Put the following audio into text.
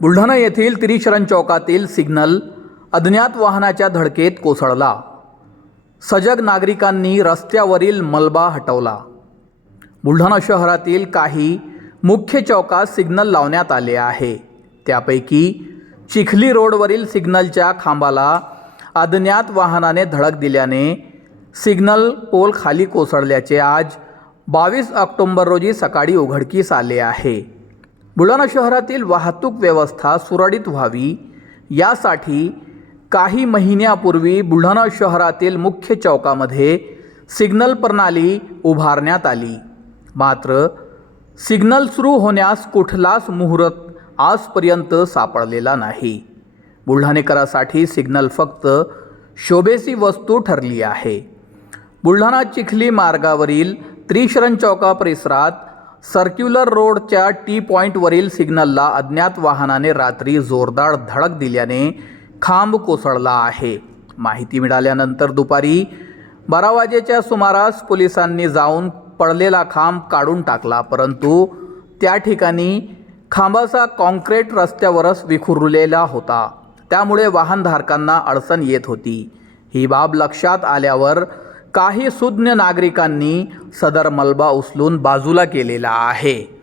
बुलढाणा येथील त्रिशरण चौकातील सिग्नल अज्ञात वाहनाच्या धडकेत कोसळला. सजग नागरिकांनी रस्त्यावरील मलबा हटवला. बुलढाणा शहरातील काही मुख्य चौकात सिग्नल लावण्यात आले आहे. त्यापैकी चिखली रोडवरील सिग्नलच्या खांबाला अज्ञात वाहनाने धडक दिल्याने सिग्नल पोल खाली कोसळल्याचे आज बावीस ऑक्टोंबर रोजी सकाळी उघडकीस आले आहे. बुलढाणा शहरातील वाहतूक व्यवस्था सुरळीत व्हावी यासाठी काही महिन्यापूर्वी बुलढाणा शहरातील मुख्य चौकामध्ये सिग्नल प्रणाली उभारण्यात आली. मात्र सिग्नल सुरू होण्यास कुठलाच मुहूर्त आजपर्यंत सापडलेला नाही. बुलढाणेकरासाठी सिग्नल फक्त शोभेची वस्तू ठरली आहे. बुलढाणा चिखली मार्गावरील त्रिशरण चौका परिसरात सर्क्युलर रोडच्या टी पॉईंटवरील सिग्नलला अज्ञात वाहनाने रात्री जोरदार धडक दिल्याने खांब कोसळला आहे. माहिती मिळाल्यानंतर दुपारी बारा वाजेच्या सुमारास पोलिसांनी जाऊन पडलेला खांब काढून टाकला परंतु त्या ठिकाणी खांबाचा कॉन्क्रीट रस्त्यावरच विखुरलेला होता. त्यामुळे वाहनधारकांना अडचण येत होती. ही बाब लक्षात आल्यावर काही सुज्ञ नागरिकांनी सदर मलबा उचलून बाजूला केलेला आहे.